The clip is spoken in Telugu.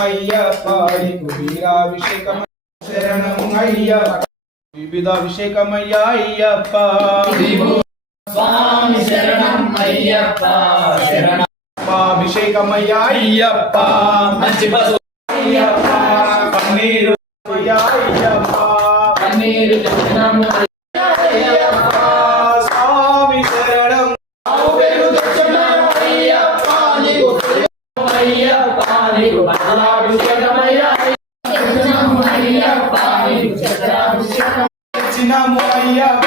అయ్యప్ప వీరాభిషేకం శరణము అయ్యప్ప వివిధాభిషేకమయ్యా అయ్యప్ప స్వామి శరణం అయ్యప్ప శరణం అభిషేకమయ్యా అయ్యప్ప మంచి బసు అయ్యప్ప పన్నీరు అయ్యా అయ్యప్ప పన్నీరు దక్షిణము అయ్యప్ప స్వామి శరణం అయ్యప్ప నీకు అయ్యప్ప నీకు మంగళాభిషేకమయ్యా అయ్యప్ప నీకు చక్రాభిషేకం అయ్యప్ప